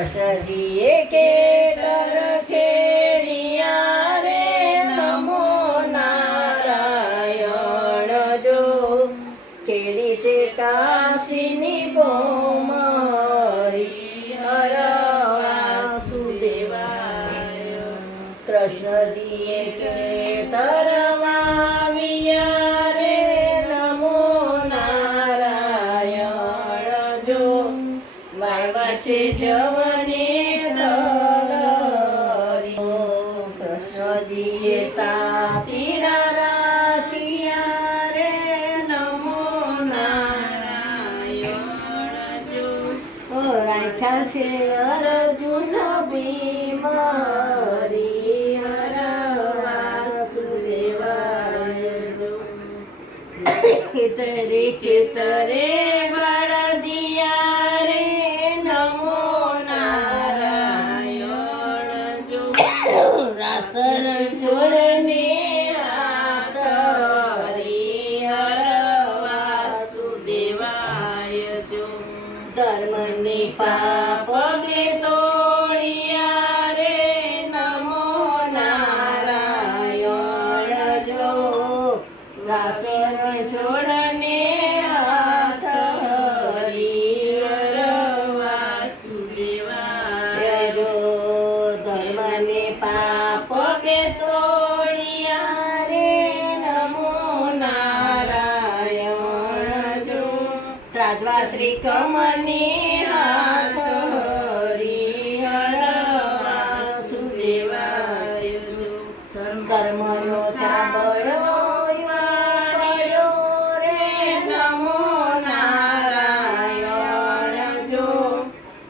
કૃષ્ણજીએ ખેતર ખેડિયા રે નમો નારાયણ જો ખેડી છે કાશીની ભોમરી હર વાસુદેવાય કૃષ્ણજીએ ખેતર વાવ્યા રે નમો નારાયણ જો વાવ્યા છે જવને તલરી કૃષ્ણજીએ સાતીડા રાખ્યા રે નમો નારાયણ જો રાખ્યા છે અર્જુન ભીમરી હર વાસુદેવાય જો ખેતરે ખેતરે બળદિયા રે નમો નારાયણ જો રાસર છોડને હાથ હરી હર વાસુદેવાય જો ધર્મની પાપગે તોડિયા રે નમો નારાયણ જો રાસર છોડને હાથ હરી હર વાસુદેવાય જો ધર્મને પાપ કે તોડિયા રે નમો નારાયણ જો ત્રાજવા ત્રિકમને હાથ હરી હર વાસુદેવાય જો ધર્મનો ચાબડો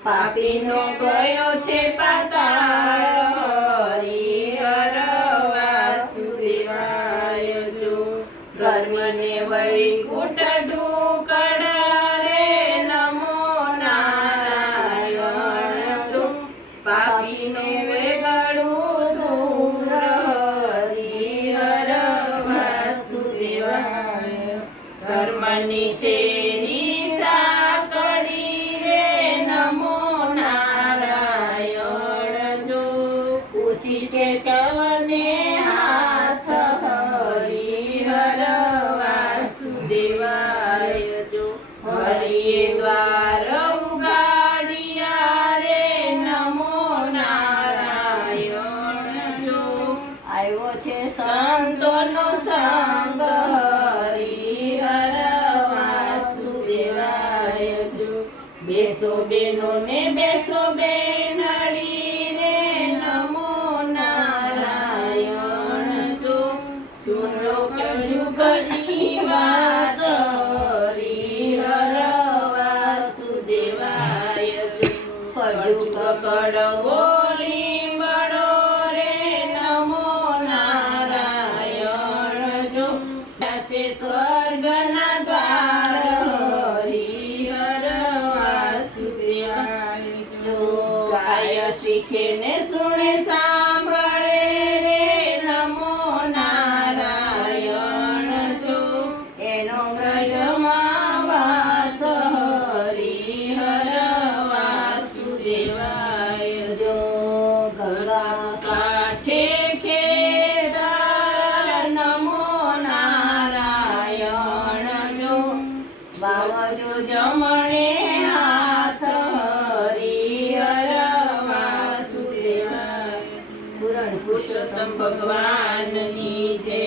પાપીનો ગયો છે પાતાળ હરી હર વાસુદેવાય જો ગરમીને વૈકુંઠ ઢુકડા રે નમો નારાયણ જો પાપીને વેગળું દૂર હરી હર વાસુદેવાય ધર્મની શેરી છે સવને હાથ હરી હર વાસુદેવાય જો હરિએ દ્વાર ઉગાડિયા રે નમો નારાયણ જો આવ્યો છે સંતોનો સંગ હરી હર વાસુદેવાય જો બેસો બેનો ને બેસો બેનડી જુગની વાત હરી હર વાસુદેવાય જો કડુક કડવો લીમડો રે નમો નારાયણ જો છે સ્વર્ગના દ્વાર હરી હર વાસુદેવાય જો ગાય શીખે ને સુણે સાંભળે રે નમો નારાયણ જો એનો વ્રજમાં વાસ હરી હર વાસુદેવાય જો ગંગા કાંઠે ખેતર નમો નારાયણ જો વાવજો જમણે હાથ હરી હર વાસુદેવાય પુરાણ પુરુષોત્તમ ભગવાનની જય.